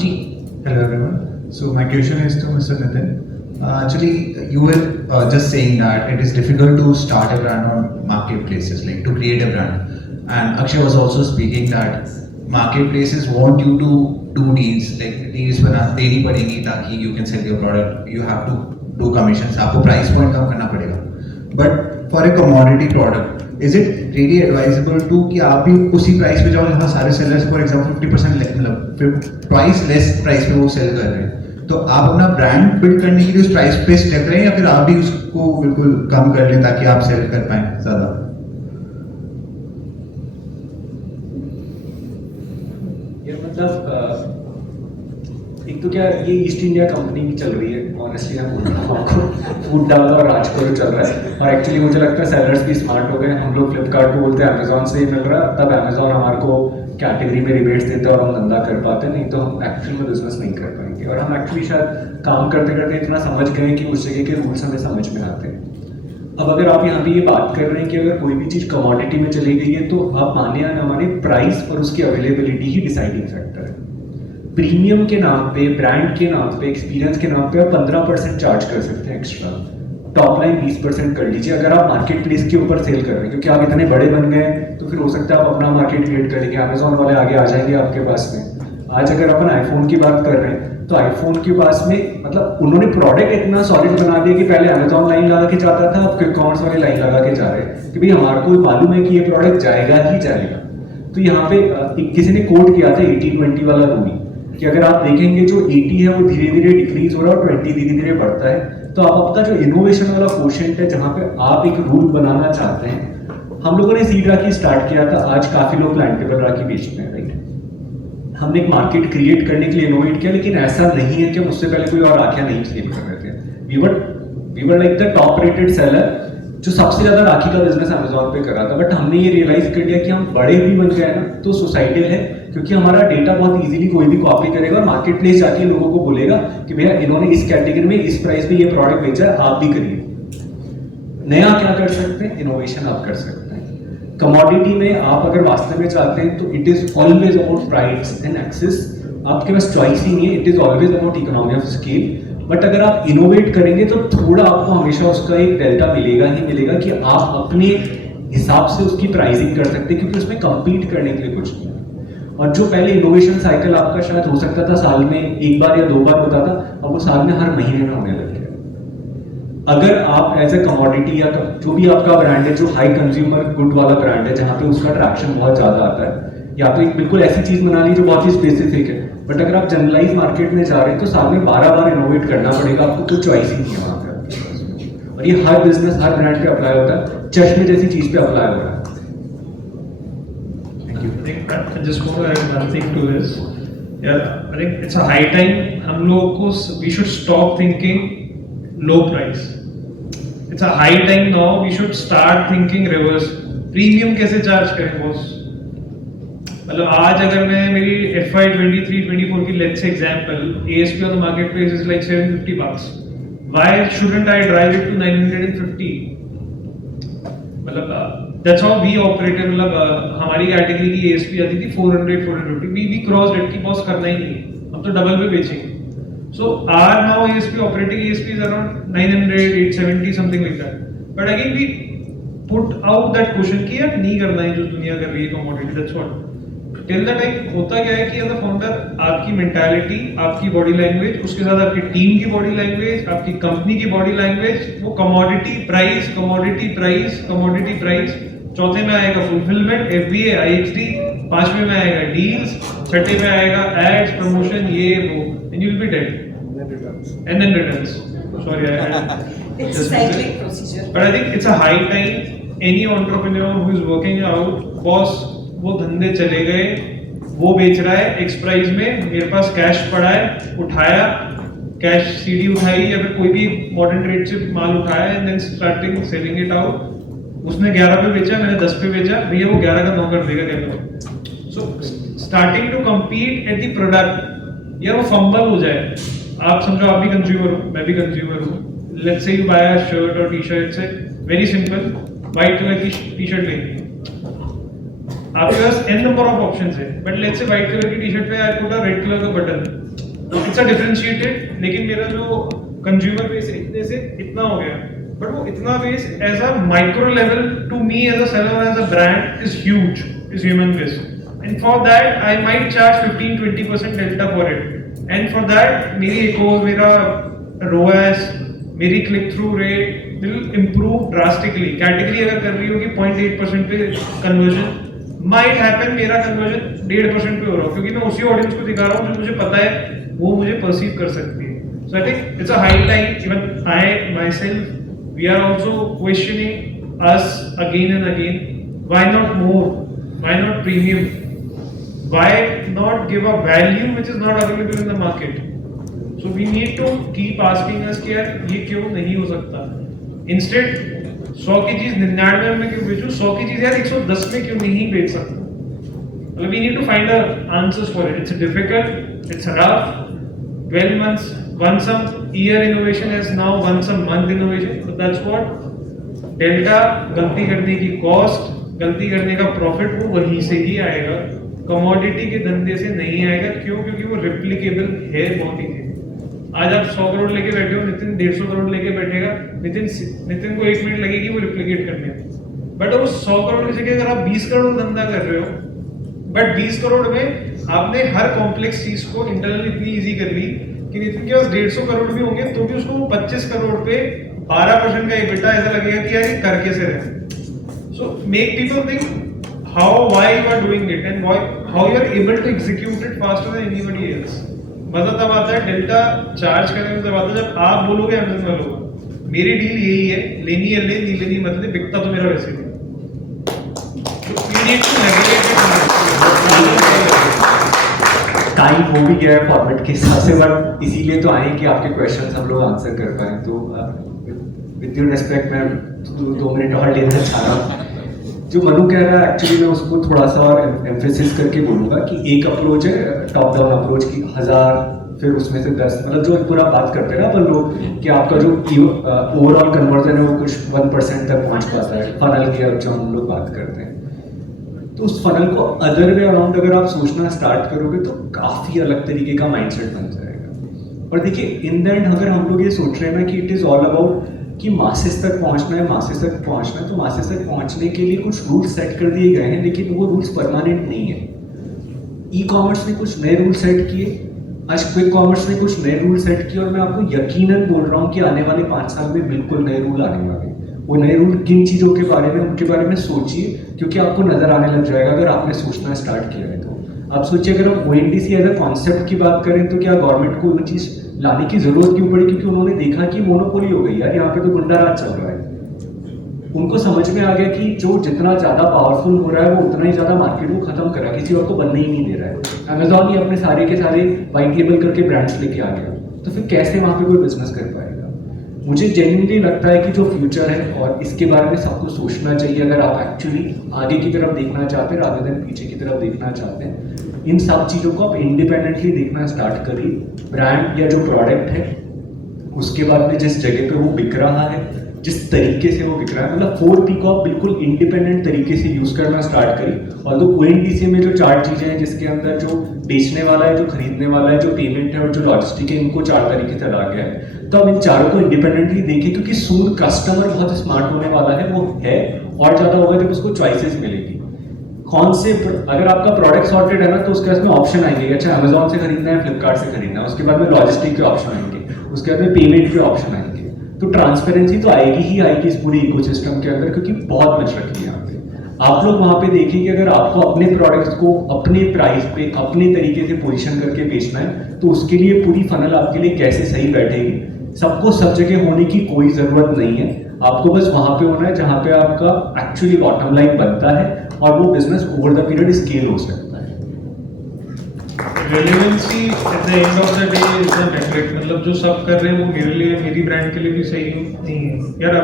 Hello everyone. So my question is to Mr. Nitin. Actually, you were just saying that it is difficult to start a brand on marketplaces, like to create a brand. And Akshay was also speaking that marketplaces want you to do deals, like deals देनी पड़ेगी ताकि you can sell your product. You have to do commissions. आपको price point कम करना पड़ेगा. But for a commodity product, is it really advisable to कि आप भी उसी प्राइस पे जाओ जहाँ सारे सेलर्स फॉर एग्जांपल 50% मतलब प्राइस लेस प्राइस पे वो सेल कर रहे हैं, तो आप अपना ब्रांड बिल्ड करने के लिए उस प्राइस पे स्टेप रहे हैं या फिर आप भी उसको बिल्कुल कम कर लें ताकि आप सेल कर पाएं ज़्यादा? ये मतलब एक तो क्या ये ईस्ट इंडिया कंपनी की चल रही है, ऑनेस्टली मैं बोल रहा हूँ आपको, फूड डालना और राज करो चल रहा है। और एक्चुअली मुझे लगता है सेलर्स भी स्मार्ट हो गए। हम लोग फ्लिपकार्ट को बोलते हैं अमेजोन से ही मिल रहा है, तब अमेजोन हमारे को कैटेगरी में रिबेट्स देता है और हम धंधा कर पाते हैं, नहीं तो हम एक्चुअल में बिजनेस नहीं कर पाएंगे। और हम एक्चुअली शायद काम करते करते इतना समझ गए कि उस जगह के रूल्स हमें समझ में आते हैं। अब अगर आप यहाँ पे ये बात कर रहे हैं कि अगर कोई भी चीज़ कमोडिटी में चली गई है तो आप माने या ना माने प्राइस और उसकी अवेलेबिलिटी ही डिसाइडिंग फैक्टर है। प्रीमियम के नाम पे, ब्रांड के नाम पे, एक्सपीरियंस के नाम पे आप 15% चार्ज कर सकते हैं एक्स्ट्रा, टॉप लाइन 20% कर लीजिए अगर आप मार्केट प्लेस के ऊपर सेल कर रहे हैं, क्योंकि आप इतने बड़े बन गए तो फिर हो सकता है आप अपना मार्केट क्रिएट कर लेंगे, अमेजोन वाले आगे आ जाएंगे आपके पास में। आज अगर अपन आईफोन की बात कर रहे हैं तो आईफोन के पास में मतलब उन्होंने प्रोडक्ट इतना सॉलिड बना दिया कि पहले अमेजोन लाइन लगा के जाता था, अब क्विक कॉमर्स वाली लाइन लगा के जा रहे हैं कि भाई हमारे को मालूम है कि ये प्रोडक्ट जाएगा ही जाएगा। तो यहाँ पे किसी ने कोट किया था 80-20 वाला रूल कि अगर आप देखेंगे जो 80 है वो धीरे धीरे डिक्रीज हो रहा है और 20 धीरे धीरे बढ़ता है। तो आप अपना जो इनोवेशन वाला क्वोशेंट है जहाँ पे आप एक रूल बनाना चाहते हैं, हम लोगों ने सीड राखी स्टार्ट किया था, आज काफी लोग प्लांटेबल राखी बेचते हैं, राइट। हमने एक मार्केट क्रिएट करने के लिए इनोवेट किया, लेकिन ऐसा नहीं है कि हम उससे पहले कोई और राखियां नहीं सेल कर रहे थे। We were like the top rated seller जो सबसे ज्यादा राखी का बिजनेस अमेजोन पे कर रहा था। बट हमने ये रियलाइज कर लिया कि हम बड़े भी बन गए ना तो सोसाइटल है, क्योंकि हमारा डेटा बहुत इजीली कोई भी कॉपी करेगा और मार्केट प्लेस जाके लोगों को बोलेगा कि भैया इन्होंने इस कैटेगरी में इस प्राइस पे ये प्रोडक्ट बेचा है, आप भी करिए। नया क्या कर सकते हैं, इनोवेशन आप कर सकते हैं। कमोडिटी में आप अगर वास्तव में चाहते हैं तो it is always about price and access, आपके पास चॉइस ही नहीं है, it is always about economy of scale. But अगर आप इनोवेट करेंगे तो थोड़ा आपको हमेशा उसका एक डेल्टा मिलेगा ही मिलेगा कि आप अपने हिसाब से उसकी प्राइसिंग कर सकते हैं, क्योंकि उसमें कंपीट करने के लिए कुछ नहीं है। और जो पहले इनोवेशन साइकिल आपका शायद हो सकता था साल में एक बार या 2 बार होता था, अब वो साल में हर महीने में होने लग गया। अगर आप एज ए कमोडिटी या जो भी आपका ब्रांड है जो हाई कंज्यूमर गुड वाला ब्रांड है जहाँ पे उसका ट्रैक्शन बहुत ज्यादा आता है, या तो एक बिल्कुल ऐसी चीज बना ली जो बहुत ही स्पेसिफिक है। बट अगर आप जनरलाइज मार्केट में जा रहे हैं तो साल में 12 बार इनोवेट करना पड़ेगा, आपको कोई चॉइस ही नहीं है वहां पे। और ये हर बिजनेस हर ब्रांड पे अप्लाई होता है, चश्मे जैसी चीज पे अप्लाई हो रहा है। I just want to add one thing to this. Yeah, I think it's a high time हम लोगों को we should stop thinking low price. It's a high time now we should start thinking reverse. Premium कैसे charge करें boss? मतलब आज अगर मैं मेरी FY 23-24 की let's say example ASP on the marketplace is like $750. Why shouldn't I drive it to 950? मतलब that's how we operate. मतलब हमारी कैटेगरी की ASP आती थी 400-450. we crossed it कि बॉस करना ही नहीं है, हम तो डबल पे बेचेंगे. So our now ASP operating ASP is around 900-870 something like that. But again we put out that question कि यार नहीं करना है जो दुनिया कर रही है commodity. That's what. Till the time होता क्या है कि एज अ फाउंडर आपकी मेंटालिटी, आपकी बॉडी लैंग्वेज, उसके साथ आपकी टीम की बॉडी लैंग्वेज, आपकी कंपनी की बॉडी लैंग्वेज, वो commodity price commodity price commodity price. चौथे में आएगा फुलफिलमेंट, FBA, IXD, 5वें में आएगा डील्स, 6ठे में आएगा एड्स, प्रमोशन, ये वो, and you will be dead and then returns. Sorry, it's a cyclic procedure. But I think it's a high time any entrepreneur who is working out, boss, वो धंधे चले गए, वो बेच रहा है एक्स प्राइस में, मेरे पास कैश पड़ा है, उठाया कैश सीडी उठाई या फिर कोई भी मॉडर्न ट्रेड से माल उठाया and then starting selling it out. उसने 11 पे बेचा, मैंने 10 पे बेचा, भैया वो 11 का 9 कर देगा क्या करो। So starting to compete at the product, या वो फंबल हो जाए। आप समझो आप भी कंज्यूमर हो, मैं भी कंज्यूमर हूँ। Let's say you buy a shirt और T shirt, say very simple white colour की टी शर्ट लेनी, आपके पास n नंबर ऑफ ऑप्शंस है, but let's say white colour की टी शर्ट पे I put a red colour का button, it's a differentiated, लेकिन मेरा जो कंज्यूमर बेस इतने से इतना हो गया, बट वो इतना base as a micro level to me as a seller as a brand is huge, is human base, and for that I might charge 15-20% delta for it, and for that मेरी इकोस, मेरा रोएस, मेरी click through rate will improve drastically. Category अगर कर रही होगी 0.8% पे कन्वर्जन, माइट हैपन मेरा कन्वर्जन 1.5% पे हो रहा हो, क्योंकि मैं उसी ऑडियंस को दिखा रहा हूँ जो मुझे पता है वो मुझे परसीव कर सकती है। So I think it's a high time, even I myself, we are also questioning us again and again, why not more, why not premium, why not give a value which is not available in the market. So we need to keep asking us कि यार ये क्यों नहीं हो सकता। Instead 100 की चीज 99 में क्यों बेचूं, 100 की चीज यार 110 में क्यों नहीं बेच सकता। मतलब we need to find answers for it. It's difficult, it's rough, 12 months, once a year innovation is now once a month innovation, so that's what delta, गलती करने की कॉस्ट, गलती करने का प्रॉफिट वो वहीं से ही आएगा, कमोडिटी के धंधे से नहीं आएगा। क्यों? क्योंकि वो रिप्लिकेबल है बहुत ही। आज आप 100 करोड़ लेके बैठे हो, नितिन 150 करोड़ लेके बैठेगा, नितिन को 1 मिनट लगेगी वो रिप्लिकेट करने में। बट वो 100 करोड़ की जगह अगर आप 20 करोड़ धंधा कर रहे हो, बट 20 करोड़ में आपने हर कॉम्प्लेक्स चीज को इंटरनल इतनी इजी कर ली कि नितिन के पास 150 करोड़ भी होंगे तो भी उसको 25 करोड़ पे 12% का EBITDA ऐसा लगेगा कि यार ये कर कैसे रहे। So make people think how, why you are doing it and how you are able to execute it faster than anybody else. मजा तब आता है डेल्टा चार्ज करने में, तब आता है जब आप बोलोगे अमेज़न वालों को मेरी डील यही है, लेनी है ले, नहीं लेनी मतलब बिकता तो मेरा वैसे भी। टाइम हो भी गया है फॉर्मेट के हिसाब से, बट इसीलिए तो आए कि आपके क्वेश्चंस हम लोग आंसर कर पाए। तो विद ड्यू रिस्पेक्ट मैं 2 मिनट और लेना चाह रहा हूँ। जो मनु कह रहा है एक्चुअली मैं उसको थोड़ा सा और एम्फेसिस करके बोलूँगा कि एक अप्रोच है टॉप डाउन अप्रोच की 1000, फिर उसमें से 10, मतलब जो पूरा बात करते हैं ना अपन लोग कि आपका जो ओवरऑल कन्वर्जन है वो कुछ 1% तक पहुँच पाता है फनल की, अब जो हम लोग बात करते हैं। तो उस फनल को अदर वे अराउंड अगर आप सोचना स्टार्ट करोगे तो काफ़ी अलग तरीके का माइंडसेट बन जाएगा। और देखिए इन द एंड अगर हम लोग ये सोच रहे हैं ना कि इट इज़ ऑल अबाउट कि मासेस तक पहुंचना है, मासेस तक पहुंचना है, तो मासेस तक पहुंचने के लिए कुछ रूल्स सेट कर दिए गए हैं, लेकिन वो रूल्स परमानेंट नहीं है। ई कॉमर्स ने कुछ नए रूल सेट किए, आज क्विक कॉमर्स ने कुछ नए रूल सेट किए, और मैं आपको यकीनन बोल रहा हूँ कि आने वाले 5 साल में बिल्कुल नए रूल आने वाले हैं। वो नए रूल किन चीज़ों के बारे में, उनके बारे में सोचिए, क्योंकि आपको नजर आने लग जाएगा अगर आपने सोचना स्टार्ट किया है तो। आप सोचिए अगर हम ONDC एज अ कॉन्सेप्ट की बात करें तो क्या गवर्नमेंट को वो चीज़ लाने की जरूरत क्यों पड़ी? क्योंकि उन्होंने देखा कि मोनोपोली हो गई यार, यहाँ पे तो गुंडा राज चल रहा है। उनको समझ में आ गया कि जो जितना ज़्यादा पावरफुल हो रहा है वो उतना ही ज़्यादा मार्केट को खत्म कर रहा है, किसी और को बनने ही नहीं दे रहा है। अमेजॉन ही अपने सारे के सारे वाइट लेबल करके ब्रांड्स लेके आ गया, तो फिर कैसे वहाँ पे कोई बिजनेस कर पाएगा? मुझे जेन्युइनली लगता है कि जो फ्यूचर है और इसके बारे में सबको सोचना चाहिए, अगर आप एक्चुअली आगे की तरफ देखना चाहते हैं रादर देन पीछे की तरफ देखना चाहते हैं। इन सब चीज़ों को आप इंडिपेंडेंटली देखना स्टार्ट करिए। ब्रांड या जो प्रोडक्ट है उसके बाद में जिस जगह पे वो बिक रहा है, जिस तरीके से वो बिक रहा है, मतलब 4P को आप बिल्कुल इंडिपेंडेंट तरीके से यूज़ करना स्टार्ट करिए। और तो ONDC में जो 4 चीज़ें हैं जिसके अंदर जो बेचने वाला है, जो खरीदने वाला है, जो पेमेंट है और जो लॉजिस्टिक है, इनको 4 तरीके से ला गया है। तो अब इन चारों को इंडिपेंडेंटली देखें, क्योंकि सून कस्टमर बहुत स्मार्ट होने वाला है, वो है और ज़्यादा होगा जब उसको चॉइसेस मिलेगी। कौन से अगर आपका प्रोडक्ट सॉर्टेड है ना तो उसके में ऑप्शन आएंगे, अच्छा अमेजॉन से खरीदना है, फ्लिपकार्ट से खरीदना है, उसके बाद में लॉजिस्टिक के ऑप्शन आएंगे, उसके बाद में पेमेंट के ऑप्शन आएंगे। तो ट्रांसपेरेंसी तो आएगी ही आएगी इस पूरे इकोसिस्टम के अंदर, क्योंकि बहुत मच रखी है यहाँ पे। आप लोग वहाँ पे देखिए कि अगर आपको अपने प्रोडक्ट्स को अपने प्राइस पे अपने तरीके से पोजीशन करके बेचना है तो उसके लिए पूरी फनल आपके लिए कैसे सही बैठेगी। सबको सब जगह होने की कोई ज़रूरत नहीं है, आपको बस वहाँ पे होना है जहाँ पे आपका एक्चुअली बॉटम लाइन बनता है और वो business over the period scale हो सकता है। Relevancy at the end of the day is the metric, मतलब जो सब कर रहे हैं वो मेरे लिए, मेरी ब्रांड के लिए भी सही नहीं है यार।